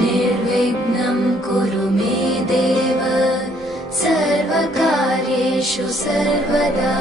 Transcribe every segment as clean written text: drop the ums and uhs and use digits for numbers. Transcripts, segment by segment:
निर्विघ्नं कुरु मे देव सर्वकार्येषु सर्वदा।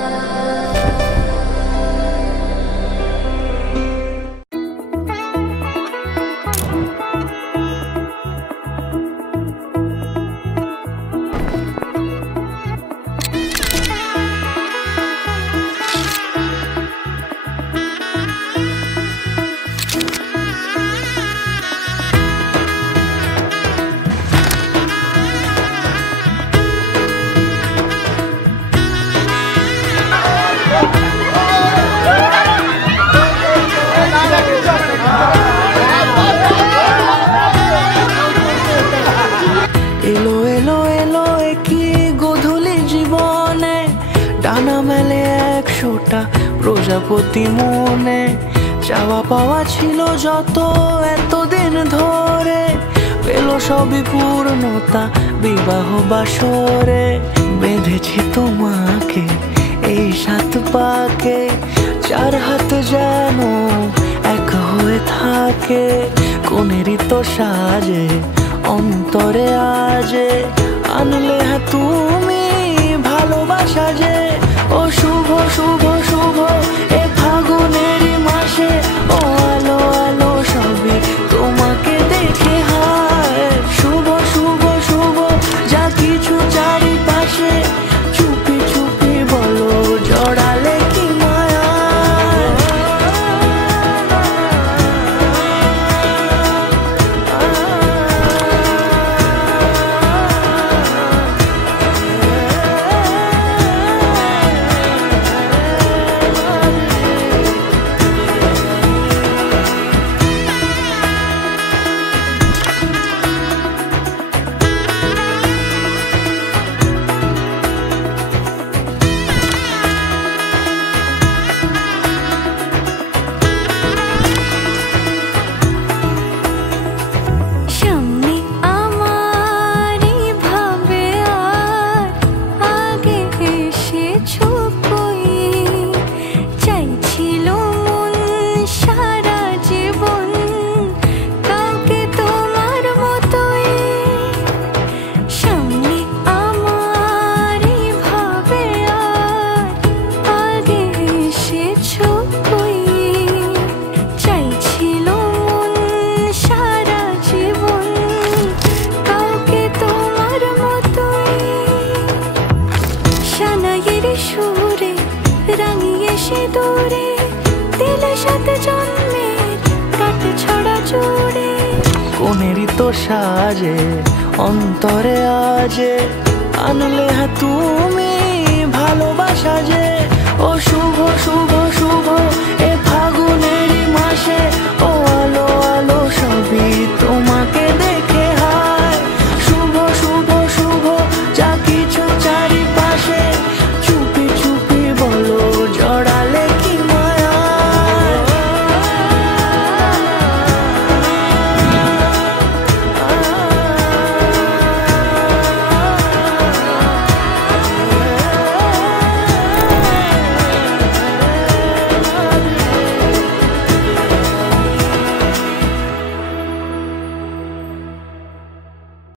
প্রজাপতি মনে চাওয়া পাওয়া ছিল যত এতদিন ধরে, পেল সবই পূর্ণতা বিবাহ বাসরে। বেঁধেছি তোমাকে এই 7 পাকে, 4 হাত যেন এক হয়ে থাকে। কোনেরই তো সাজে অন্তরে আজে, আনলে হ্যাঁ তুমি ভালোবাসা যে। ও শুভ শুভ শুভ এ ফাগুনেরই মাসে, ও আলো আলো সবই তোমাকে দেখে হায়। শুভ শুভ শুভ যা কিছু চারিপাশে, চুপি চুপি বলো জড়ালে কি মায়া। কোনেরই তো সাজে অন্তরে আজে, আনলে হ্যাঁ তুমি ভালোবাসা যে। ও শুভ শুভ শুভ